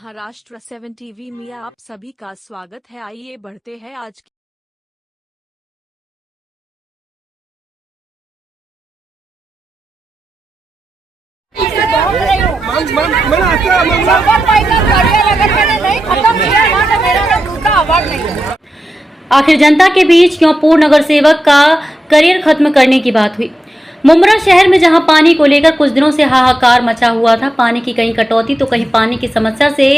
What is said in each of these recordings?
Maharashtra 7 TV में आप सभी का स्वागत है। आइए बढ़ते हैं आज की आखिर जनता के बीच क्यों पूर्व नगर सेवक का करियर खत्म करने की बात हुई। मुंब्रा शहर में जहां पानी को लेकर कुछ दिनों से हाहाकार मचा हुआ था, पानी की कहीं कटौती तो कहीं पानी की समस्या से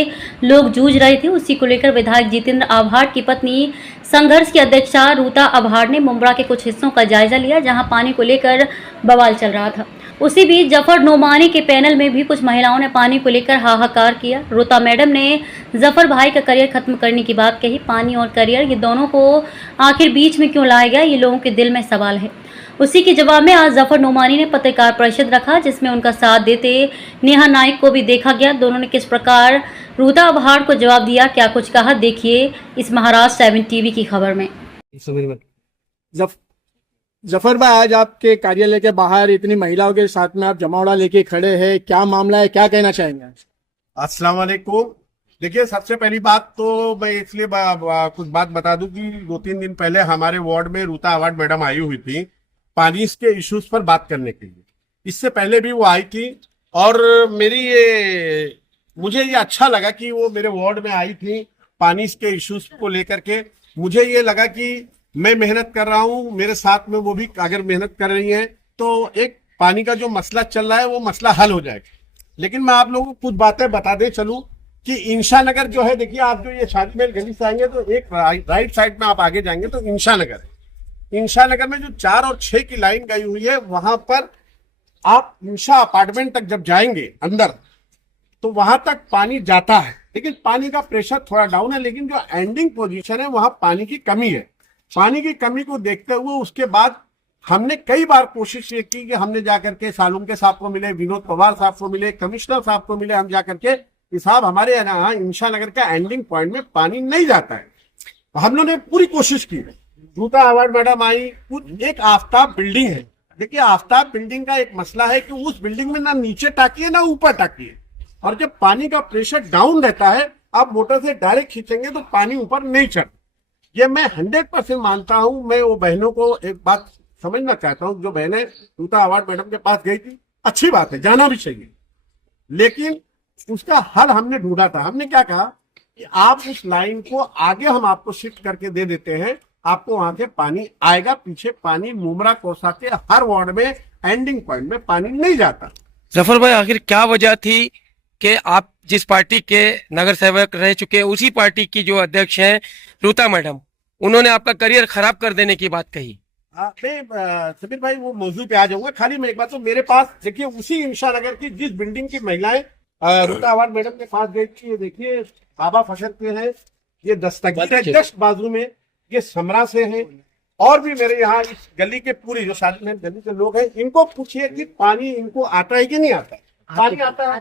लोग जूझ रहे थे। उसी को लेकर विधायक जितेंद्र आभाट की पत्नी संघर्ष की अध्यक्षा रूता आभाट ने मुंब्रा के कुछ हिस्सों का जायजा लिया जहां पानी को लेकर बवाल चल रहा था। उसी बीच जफर नोमानी के पैनल में भी कुछ महिलाओं ने पानी को लेकर हाहाकार किया। रूता मैडम ने जफर भाई का करियर खत्म करने की बात कही। पानी और करियर ये दोनों को आखिर बीच में क्यों लाया गया, ये लोगों के दिल में सवाल है। उसी के जवाब में आज जफर नोमानी ने पत्रकार परिषद रखा जिसमें उनका साथ देते नेहा नाइक को भी देखा गया। दोनों ने किस प्रकार रूता आभाट को जवाब दिया, क्या कुछ कहा, देखिए इस महाराष्ट्र 7 टीवी की खबर में। जफर भाई, आज आपके कार्यालय के बाहर इतनी महिलाओं के साथ में आप जमावड़ा लेके खड़े हैं, क्या मामला है, क्या कहना चाहेंगे? अस्सलाम वालेकुम। देखिए, सबसे पहली बात तो मैं इसलिए कुछ बात बता दूं कि 2-3 दिन पहले हमारे वार्ड में रूता आभाट मैडम आई हुई थी पानी के इश्यूज पर बात करने के लिए। इससे पहले भी वो आई थी और मुझे ये अच्छा लगा कि वो मेरे वार्ड में आई थी पानी के इश्यूज को लेकर के। मुझे ये लगा कि मैं मेहनत कर रहा हूँ, मेरे साथ में वो भी अगर मेहनत कर रही है तो एक पानी का जो मसला चल रहा है वो मसला हल हो जाएगा। लेकिन मैं आप लोगों को कुछ बातें बता दे चलूं कि इंशा नगर जो है, देखिए आप जो ये शादीमेल गली से आएंगे तो एक राइट साइड में आप आगे जाएंगे तो इंशा नगर है। इंशा नगर में जो 4 और 6 की लाइन गई हुई है, वहां पर आप इंशा अपार्टमेंट तक जब जाएंगे अंदर तो वहां तक पानी जाता है, लेकिन पानी का प्रेशर थोड़ा डाउन है। लेकिन जो एंडिंग पोजीशन है वहां पानी की कमी है। पानी की कमी को देखते हुए उसके बाद हमने कई बार कोशिश ये की कि हमने जाकर के सालूम के साहब को मिले, विनोद पवार साहब को मिले, कमिश्नर साहब को मिले। हम जाकर के कि साहब हमारे यहाँ इंशा नगर का एंडिंग पॉइंट में पानी नहीं जाता है। हम लोगों ने पूरी कोशिश की। रूता आभाट मैडम आई। एक आफ्ताब बिल्डिंग है, देखिए आफ्ताब बिल्डिंग का एक मसला है कि उस बिल्डिंग में ना नीचे टाकी है ना ऊपर टाकी है, और जब पानी का प्रेशर डाउन रहता है आप मोटर से डायरेक्ट खींचेंगे तो पानी ऊपर नहीं चढ़। ये मैं 100% मानता हूं। मैं वो बहनों को एक बात समझना चाहता हूं, जो बहनें रूता आभाट मैडम के पास गई थी, अच्छी बात है, जाना भी चाहिए, लेकिन उसका हल हमने ढूंढा था। हमने क्या कहा कि आप उस लाइन को आगे हम आपको शिफ्ट करके दे देते हैं, आपको वहां से पानी आएगा। पीछे पानी मुंब्रा कोसा के हर वार्ड में एंडिंग पॉइंट में पानी नहीं जाता। जफर भाई, आखिर क्या वजह थी कि आप जिस पार्टी के नगर सेवक रह चुके हैं उसी पार्टी की जो अध्यक्ष हैं रूता मैडम, उन्होंने आपका करियर खराब कर देने की बात कही? समीर भाई, वो मौजूद पे आ जाऊंगा। खाली मैं एक बात, तो मेरे पास देखिए उसी इंशा नगर की जिस बिल्डिंग की महिलाएं रूता आभाट मैडम के पास गई थी, ये देखिए बाबा फशर के हैं, ये दस्तगीर है जस्ट बाजू में, ये समरा से हैं, और भी मेरे यहाँ इस गली के पूरी जो शादी गली के लोग हैं, इनको पूछिए कि पानी इनको आता है कि नहीं आता है। पानी आता है,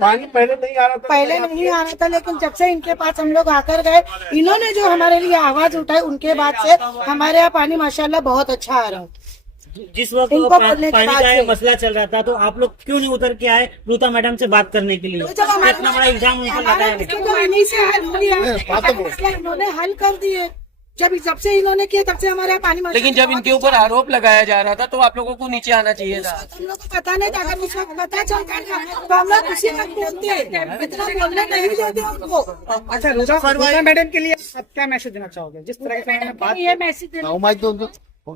पानी पहले नहीं आ रहा था, पहले नहीं आ रहा था, लेकिन जब से इनके पास हम लोग आकर गए, इन्होंने जो हमारे लिए आवाज उठाई, उनके बाद से हमारे यहाँ पानी माशाल्लाह बहुत अच्छा आ रहा है। जिस वक्त पानी का मसला चल रहा था तो आप लोग क्यों नहीं उतर के आए रूता मैडम से बात करने के लिए? इतना बड़ा एग्जाम उनको लगाया, इन्होंने हल कर दिए। जब से इन्होंने किया तब से हमारे पानी, लेकिन जब इनके ऊपर आरोप लगाया जा रहा था तो आप लोगों को नीचे आना चाहिए था। हम लोग को पता नहीं था, अगर उस वक्त पता चलता तो हम लोग उसी वक्त बोलते, इतना बोलने नहीं देते उनको। अच्छा, रूता मैडम के लिए आप क्या मैसेज देना चाहोगे? जिस तरह से बात, ये मैसेज देना,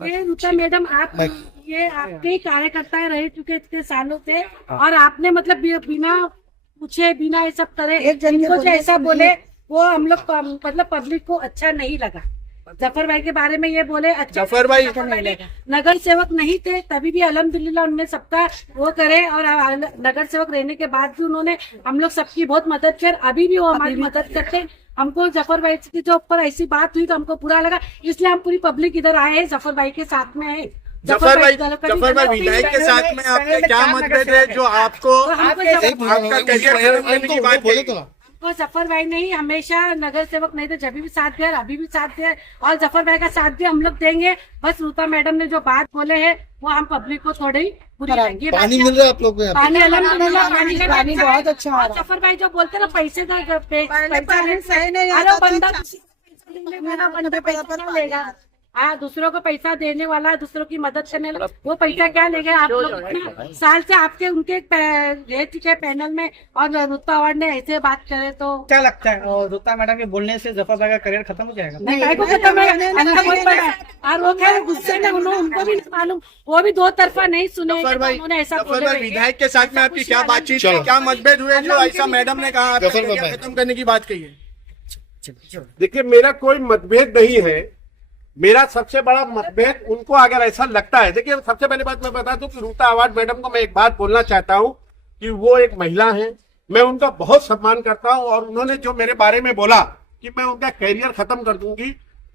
ये रूता मैडम, आप ये आपके कार्यकर्ता रह चुके इतने सालों से, और आपने मतलब बिना पूछे बिना ये सब तरह एक जन को ऐसा बोले, वो हम लोग मतलब पब्लिक को अच्छा नहीं लगा। जफर भाई के बारे में ये बोले, अच्छा जफर भाई नगर सेवक नहीं थे तभी भी अल्हम्दुलिल्लाह उन्होंने सबका वो करे, और नगर सेवक रहने के बाद भी उन्होंने हम लोग सबकी बहुत मदद कर, अभी भी वो हमारी मदद करते। हमको जफर भाई की जो ऊपर ऐसी बात हुई तो हमको बुरा लगा, इसलिए हम पूरी पब्लिक इधर आए हैं, जफर भाई के साथ में है। जफर भाई विधायक के साथ में आपके क्या मतभेद है जो आपको आपका करियर और जफर भाई ने ही हमेशा नगर सेवक नहीं तो जब भी साथ दिया, अभी भी साथ दिया और जफर भाई का साथ भी हम लोग देंगे। बस ऋता मैडम ने जो बात बोले हैं वो हम पब्लिक को थोड़ी बुरी लगी। पानी मिल रहा है आप लोग को यहाँ पे? पानी अल्हम्दुलिल्लाह पानी बहुत अच्छा आ रहा है। जफर भाई जो बोलते ना पैसे का सही नहीं अरे आता बंदा था। किसी को पैसा देने वाला बंदा पैसा क्या लेगा? हाँ, दूसरों को पैसा देने वाला, दूसरों की मदद करने वाला, वो पैसा क्या लेगा? आप लोग इतना साल से आपके उनके रह चुके पैनल में और रुता अवार्ड ने ऐसे बात करे तो क्या लगता है और रुता मैडम के बोलने से जफर भाई का करियर खत्म हो जाएगा? नहीं, काय को खत्म है? अंदर बहुत बड़ा है। और वो खैर गुस्से में उनको भी नहीं मालूम, वो भी दो तरफा नहीं सुने कि उन्होंने ऐसा बोले हुए। विधायक के साथ में आपकी क्या बातचीत है, क्या मतभेद हुए जो ऐसा मैडम ने कहा आपका करियर खत्म करने की बात कही है? देखिए, मेरा कोई मतभेद नहीं है। मेरा सबसे बड़ा मतभेद उनको अगर ऐसा लगता है, देखिए सबसे पहली बात मैं बता दूं कि ऋता अवार्ड मैडम को मैं एक बात बोलना चाहता हूं कि वो एक महिला है, मैं उनका बहुत सम्मान करता हूं और उन्होंने जो मेरे बारे में बोला कि मैं उनका कैरियर खत्म कर दूंगी,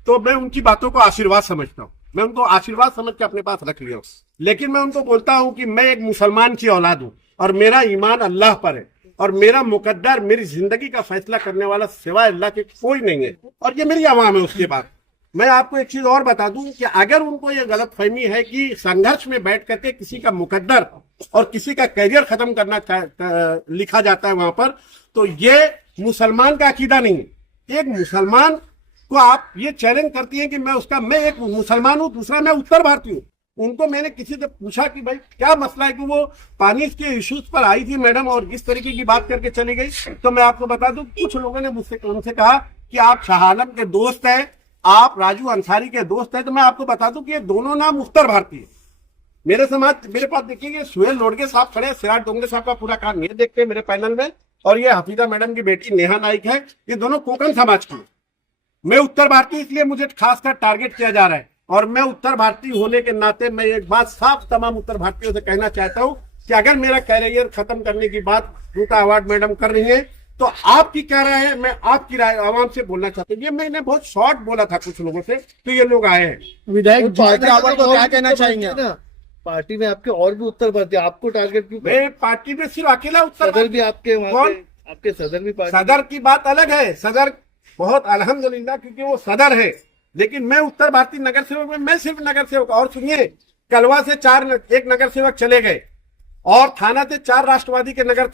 तो मैं उनकी बातों को आशीर्वाद समझता हूँ। मैं उनको आशीर्वाद समझ के अपने पास रख लिया हूँ। लेकिन मैं उनको बोलता हूँ कि मैं एक मुसलमान की औलाद हूँ और मेरा ईमान अल्लाह पर है और मेरा मुकद्दर, मेरी जिंदगी का फैसला करने वाला सिवाय अल्लाह के कोई नहीं है और ये मेरी आवाम है। उसके बाद मैं आपको एक चीज और बता दूं कि अगर उनको ये गलत फहमी है कि संघर्ष में बैठ करके किसी का मुकद्दर और किसी का करियर खत्म करना लिखा जाता है वहां पर, तो ये मुसलमान का अकीदा नहीं है। एक मुसलमान को आप ये चैलेंज करती हैं कि मैं एक मुसलमान हूं, दूसरा मैं उत्तर भारतीय हूँ। उनको मैंने किसी से पूछा कि भाई क्या मसला है कि वो पानी के इश्यूज पर आई थी मैडम और इस तरीके की बात करके चली गई, तो मैं आपको बता दूं कुछ लोगों ने मुझसे उनसे कहा कि आप शाह आलम के दोस्त हैं, आप राजू अंसारी के दोस्त हैं। तो मैं आपको बता दूं कि ये दोनों नाम उत्तर भारतीय है। मेरे पास देखिए सुहेल लोडगे साहब खड़े, सिराज डोंगरे साहब का पूरा काम ये देखते हैं मेरे पैनल में, और ये हफीजा मैडम की बेटी नेहा नाइक है, ये दोनों कोकण समाज की है। मैं उत्तर भारतीय इसलिए मुझे खासकर टारगेट किया जा रहा है और मैं उत्तर भारतीय होने के नाते मैं एक बात साफ तमाम उत्तर भारतीयों से कहना चाहता हूं कि अगर मेरा कैरियर खत्म करने की बात ऋता अवार्ड मैडम कर रही है तो आपकी क्या राय है, मैं आपकी राय आवाम से बोलना चाहता हूँ। ये मैंने बहुत शॉर्ट बोला था कुछ लोगों से, तो ये लोग आए हैं। विधायक अवार्ड को क्या कहना चाहेंगे? पार्टी में आपके और भी उत्तर भारतीय, आपको टारगेट क्यों? मैं पार्टी में सिर्फ अकेला उत्तर सदर भी आपके वहाँ कौन? आपके सदर भी पार्टी। सदर की बात अलग है, सदर बहुत अल्हम्दुलिल्लाह क्योंकि वो सदर है, लेकिन मैं उत्तर भारतीय नगर सेवक में मैं सिर्फ नगर सेवक। और सुनिए, कलवा से एक नगर सेवक चले गए और थाना से 4 राष्ट्रवादी के नगर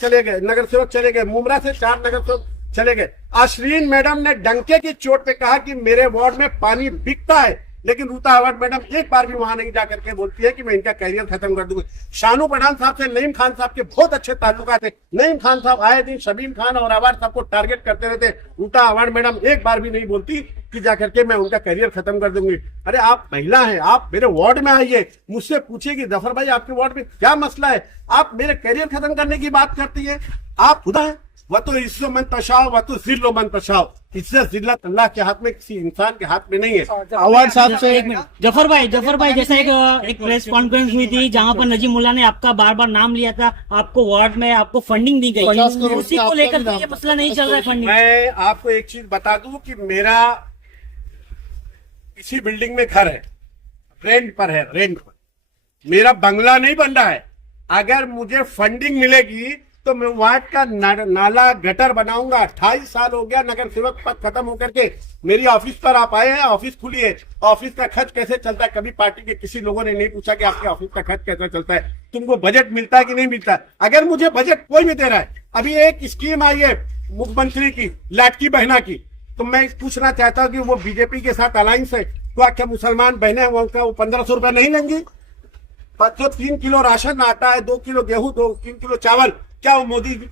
सेवक चले गए, मुमरा से 4 नगर सेवक चले गए। अश्रीन मैडम ने डंके की चोट पे कहा कि मेरे वार्ड में पानी बिकता है, लेकिन ऋता अवार्ड मैडम एक बार भी वहां नहीं जाकर के बोलती है कि मैं इनका कैरियर खत्म कर दूंगी। शानू पठान साहब से नईम खान साहब के बहुत अच्छे ताल्लुकात थे। नईम खान साहब आए दिन शमीम खान और अवार्ड साहब को टारगेट करते रहते। ऋता अवार्ड मैडम एक बार भी नहीं बोलती कि जाकर के मैं उनका कैरियर खत्म कर दूंगी। अरे आप महिला हैं, आप मेरे वार्ड में आइए, मुझसे पूछिए कि जफर भाई आपके वार्ड में क्या मसला है, आप मेरे कैरियर खत्म करने की बात करती है। आप खुदा है, वह तो इज्जो मन तशाओ वह तो जिल्लो मन तशाओ। इज्जत जिल्लत अल्लाह के हाथ में, किसी इंसान के हाथ में नहीं है। अवार्ड साहब से जफर भाई जैसा एक प्रेस कॉन्फ्रेंस हुई थी जहां पर नजीम मुल्ला ने आपका बार बार नाम लिया था, आपको वार्ड में आपको फंडिंग दी गई, उसी को लेकर तो ये मसला नहीं चल रहा है फंडिंग। मैं आपको एक चीज बता दूं कि मेरा इसी बिल्डिंग में घर है, रेंट पर है, रेंट पर। मेरा बंगला नहीं बन रहा है। अगर मुझे फंडिंग मिलेगी तो मैं वार्ड का नाला गटर बनाऊंगा। 28 साल हो गया नगर सेवक पद खत्म होकर के। मेरी ऑफिस पर आप आए हैं, ऑफिस खुली है, ऑफिस का खर्च कैसे चलता है? कभी पार्टी के किसी लोगों ने नहीं पूछा कि आपके ऑफिस का खर्च कैसे चलता है, तुमको बजट मिलता है कि नहीं मिलता है? अगर मुझे बजट कोई भी दे रहा है, अभी एक स्कीम आई है मुख्यमंत्री की लाडकी बहना की, तो मैं पूछना चाहता हूँ कि वो बीजेपी के साथ अलायंस है, तो क्या मुसलमान बहने वो 1500 रुपए नहीं लेंगी? जो 3 किलो राशन आता है, 2 किलो गेहूं, 3 किलो चावल, क्या वो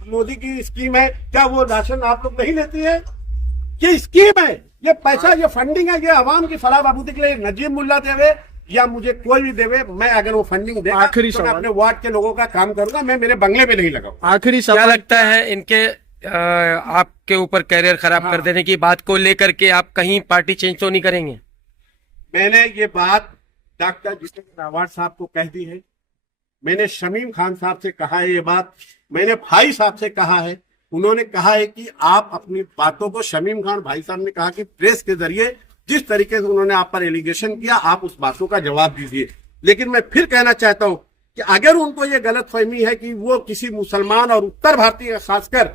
मोदी की स्कीम है? क्या वो राशन आप लोग नहीं लेती है? ये स्कीम है, ये पैसा, ये फंडिंग है, ये आवाम की फलाह बहबूदी के लिए नजीब मुल्ला देवे या मुझे कोई भी देवे, मैं अगर वो फंडिंग दे आखिरी तो मैं सवाल, अपने वार्ड के लोगों का काम करूंगा, मैं मेरे बंगले में नहीं लगाऊंगा। आखिरी क्या सवाल, लगता है इनके आपके ऊपर कैरियर खराब कर देने की बात को लेकर के आप कहीं पार्टी चेंज तो नहीं करेंगे? मैंने ये बात डॉक्टर जितेंद्र अवार्ड साहब को कह दी है, मैंने शमीम खान साहब से कहा है ये बात, मैंने भाई साहब से कहा है, उन्होंने कहा है कि आप अपनी बातों को, शमीम खान भाई साहब ने कहा कि प्रेस के जरिए जिस तरीके से उन्होंने आप पर एलिगेशन किया, आप उस बातों का जवाब दीजिए। लेकिन मैं फिर कहना चाहता हूं कि अगर उनको ये गलत फहमी है कि वो किसी मुसलमान और उत्तर भारतीय खासकर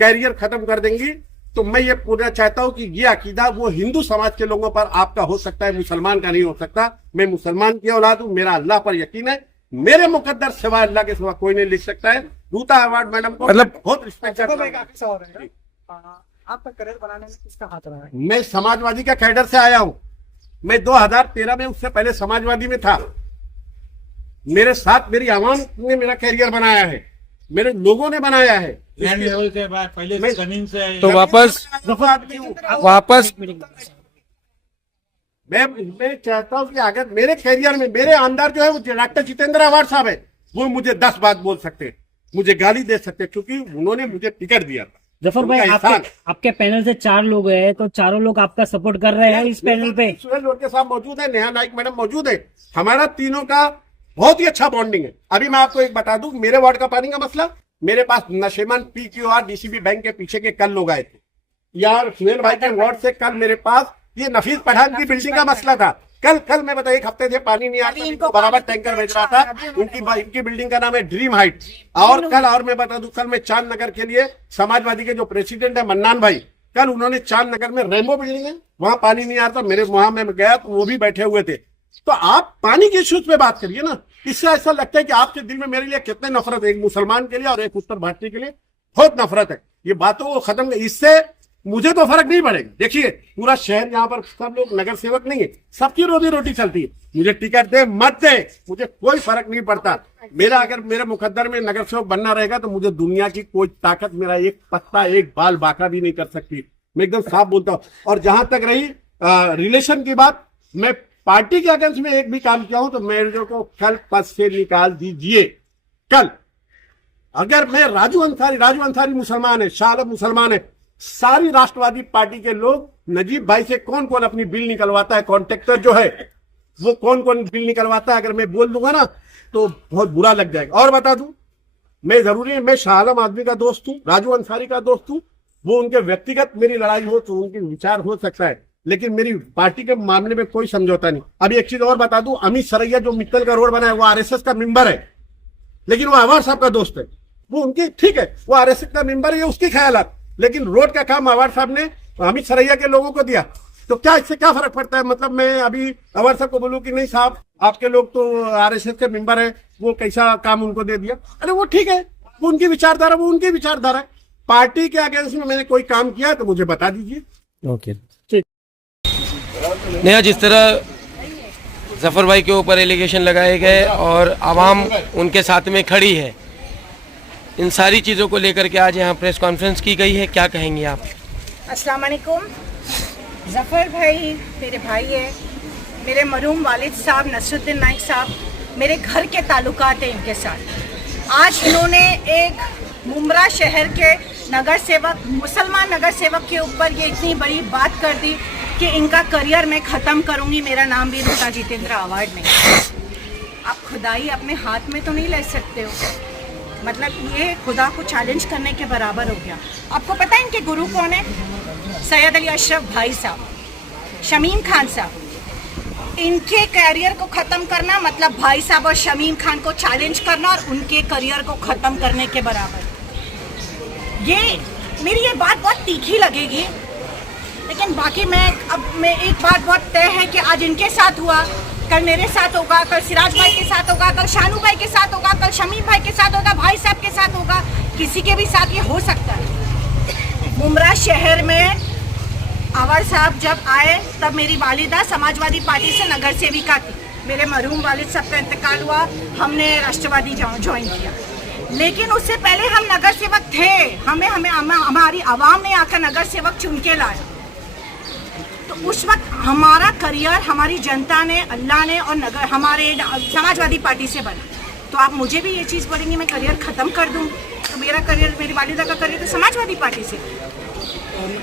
कैरियर खत्म कर देंगी, तो मैं ये पूरा चाहता हूं कि ये अकीदा वो हिंदू समाज के लोगों पर आपका हो सकता है, मुसलमान का नहीं हो सकता। मैं मुसलमान की औलाद हूं, मेरा अल्लाह पर यकीन है, मेरे मुकद्दर सिवा अल्लाह के सिवा कोई नहीं लिख सकता है। रूता अवार्ड मैडम को मतलब बहुत रिस्पेक्ट करता हूं। आपका करियर बनाने में किसका हाथ रहा है? मैं समाजवादी का कैडर से आया हूं। मैं 2013 में, उससे पहले समाजवादी में था। मेरे साथ मेरी आवाम ने मेरा कैरियर बनाया है, मेरे लोगों ने बनाया है। लेवल से पहले जमीन से तो वापस मैं चाहता हूं कि अगर मेरे कैरियर में मेरे अंदर जो है वो डॉक्टर जितेंद्र अवार्ड साहब है, वो मुझे 10 बात बोल सकते हैं, मुझे गाली दे सकते हैं, क्योंकि उन्होंने मुझे टिकट दिया था। जफर भाई, आपके पैनल से 4 लोग हैं, तो चारों लोग आपका सपोर्ट कर रहे हैं इस पैनल पे? सुरेश लोटे साहब मौजूद है, नेहा नाइक मैडम मौजूद है, हमारा तीनों का बहुत ही अच्छा बॉन्डिंग है। अभी मैं आपको एक बता दूं, मेरे वार्ड का पानी का मसला, मेरे पास नशेमन PQR DCB बैंक के पीछे के कल लोग आए थे यार, सुहेल भाई के वार्ड से कल मेरे पास ये नफीस पठान की बिल्डिंग का मसला था। कल मैं बता, 1 हफ्ते से पानी नहीं आता, इनको बराबर टैंकर भेज रहा था। इनकी बिल्डिंग का नाम है ड्रीम हाइट। और मैं बता दूं, कल मैं चांद नगर के लिए समाजवादी के जो प्रेसिडेंट है मन्नान भाई, कल उन्होंने चांद नगर में रेमबो बिल्डिंग है, वहां पानी नहीं आता, मेरे वहां में गया तो वो भी बैठे हुए थे। तो आप पानी के इश्यूज पे बात करिए ना, इससे ऐसा लगता है कि आपके दिल में मेरे लिए कितने नफरत है, एक मुसलमान के लिए और एक उत्तर भारतीय के लिए बहुत नफरत है। ये बातों को खत्म, इससे मुझे तो फर्क नहीं पड़ेगा। देखिए, पूरा शहर यहाँ पर सब लोग नगर सेवक नहीं है, सबकी रोजी रोटी चलती है। मुझे टिकट दे मत दे, मुझे कोई फर्क नहीं पड़ता। मेरा अगर मेरे मुकद्दर में नगर सेवक बनना रहेगा तो मुझे दुनिया की कोई ताकत मेरा एक पत्ता एक बाल बाका भी नहीं कर सकती। मैं एकदम साफ बोलता हूँ। और जहां तक रही रिलेशन की बात, मैं पार्टी के अगेंस्ट में एक भी काम किया हूं तो मेरे को कल पद से निकाल दीजिए। कल अगर मैं राजू अंसारी मुसलमान है, शाह आलम मुसलमान है, सारी राष्ट्रवादी पार्टी के लोग नजीब भाई से कौन कौन अपनी बिल निकलवाता है, कॉन्ट्रैक्टर जो है वो कौन कौन बिल निकलवाता है, अगर मैं बोल दूंगा ना तो बहुत बुरा लग जाएगा। और बता दूं, मैं जरूरी है, मैं शाह आलम आदमी का दोस्त हूं, राजू अंसारी का दोस्त हूं। वो उनके व्यक्तिगत मेरी लड़ाई हो तो उनके विचार हो सकता है, लेकिन मेरी पार्टी के मामले में कोई समझौता नहीं। अभी एक चीज और बता दूं, अमित सरैया जो मित्तल का रोड बना है वो RSS का मेंबर है, लेकिन वो अवार साहब का दोस्त है। वो उनकी ठीक है, वो RSS का मेंबर है, उसकी ख्यालात, लेकिन रोड का काम अवार साहब ने अमित सरैया के लोगों को दिया। तो क्या इससे क्या फर्क पड़ता है? मतलब मैं अभी अवार साहब को बोलूं कि नहीं साहब आपके लोग तो RSS के मेंबर है, वो कैसा काम उनको दे दिया? अरे वो ठीक है, वो उनकी विचारधारा, वो उनकी विचारधारा है। पार्टी के अगेंस्ट में मैंने कोई काम किया तो मुझे बता दीजिए। ओके, नेहा, जिस तरह जफर भाई के ऊपर एलिगेशन लगाए गए और आवाम उनके साथ में खड़ी है, इन सारी चीज़ों को लेकर के आज यहाँ प्रेस कॉन्फ्रेंस की गई है, क्या कहेंगी आप? अस्सलाम वालेकुम। जफ़र भाई मेरे भाई है, मेरे मरूम वालिद साहब नसरुद्दीन नाइक साहब मेरे घर के ताल्लुकात हैं इनके साथ। आज इन्होंने एक मुमरा शहर के नगर सेवक, मुसलमान नगर सेवक के ऊपर ये इतनी बड़ी बात कर दी कि इनका करियर मैं ख़त्म करूँगी, मेरा नाम भी रूता जितेंद्र अवार्ड नहीं। आप खुदाई अपने हाथ में तो नहीं ले सकते हो, मतलब ये खुदा को चैलेंज करने के बराबर हो गया। आपको पता है इनके गुरु कौन है? सैयद अली अशरफ भाई साहब, शमीम खान साहब। इनके करियर को ख़त्म करना मतलब भाई साहब और शमीम खान को चैलेंज करना और उनके करियर को ख़त्म करने के बराबर। मेरी ये बात बहुत तीखी लगेगी, लेकिन बाकी मैं एक बात बहुत तय है कि आज इनके साथ हुआ, कल मेरे साथ होगा, कल सिराज भाई के साथ होगा, कल शानू भाई के साथ होगा, कल शमीम भाई के साथ होगा, भाई साहब के साथ होगा, किसी के भी साथ ये हो सकता है। मुमरा शहर में अवार साहब जब आए तब मेरी वालिदा समाजवादी पार्टी से नगर सेविका थी। मेरे मरहूम वालिद साहब का इंतकाल हुआ, हमने राष्ट्रवादी ज्वाइन किया, लेकिन उससे पहले हम नगर सेवक थे। हमारी आवाम ने आकर नगर सेवक चुन के लाया। तो उस वक्त हमारा करियर हमारी जनता ने, अल्लाह ने और हमारे समाजवादी पार्टी से बना। तो आप मुझे भी ये चीज़ बोलेंगे मैं करियर ख़त्म कर दूँ, तो मेरा करियर, मेरी वालिदा का करियर तो समाजवादी पार्टी से।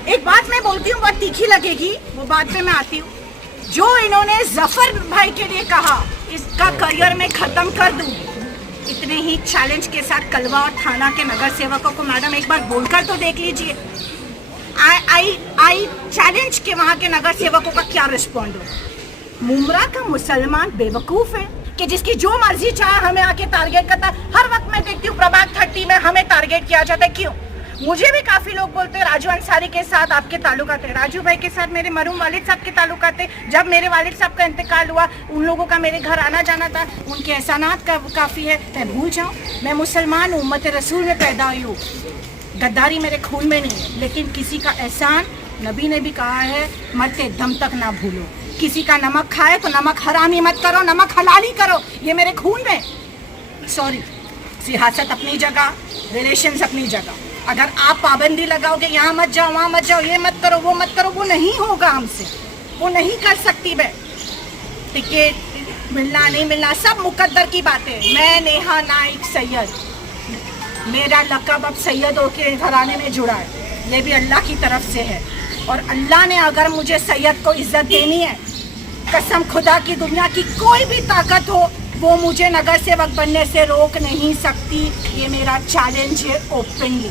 एक बात मैं बोलती हूँ, बहुत तीखी लगेगी, वो बात पे मैं आती हूँ। जो इन्होंने जफ़र भाई के लिए कहा इसका करियर मैं ख़त्म कर दूँ, इतने ही चैलेंज के साथ कलवा और थाना के नगर सेवकों को मैडम एक बार बोलकर तो देख लीजिए। आई चैलेंज के वहाँ के नगर सेवकों का क्या रिस्पॉन्ड हो। मुमरा का मुसलमान बेवकूफ़ है कि जिसकी जो मर्जी चाहे हमें आके टारगेट करता है। हर वक्त मैं देखती हूँ प्रभाग 30 में हमें टारगेट किया जाता है। क्यों? मुझे भी काफी लोग बोलते हैं राजू अंसारी के साथ आपके ताल्लुकात है। राजू भाई के साथ मेरे मरहूम वालिद साहब के ताल्लुकात है। जब मेरे वालिद साहब का इंतकाल हुआ, उन लोगों का मेरे घर आना जाना था, उनके एहसानात का काफी है। मैं भूल जाऊँ? मैं मुसलमान हूँ, उम्मत रसूल में पैदा हुई हूँ, गद्दारी मेरे खून में नहीं है। लेकिन किसी का एहसान, नबी ने भी कहा है मरते दम तक ना भूलो। किसी का नमक खाए तो नमक हरामी मत करो, नमक हलाली करो, ये मेरे खून में। सॉरी, सियासत अपनी जगह, रिलेशंस अपनी जगह। अगर आप पाबंदी लगाओगे यहाँ मत जाओ, वहाँ मत जाओ, ये मत करो, वो मत करो, वो नहीं होगा हमसे, वो नहीं कर सकती मैं। टिकट मिलना नहीं मिलना सब मुकद्दर की बात है। मैं नेहा नाइक सैयद, मेरा लक़ब अब सैयदों के घराने में जुड़ा है, ये भी अल्लाह की तरफ से है। और अल्लाह ने अगर मुझे सैयद को इज्जत देनी है, कसम खुदा की, दुनिया की कोई भी ताकत हो, वो मुझे नगर सेवक बनने से रोक नहीं सकती। ये मेरा चैलेंज है ओपनली।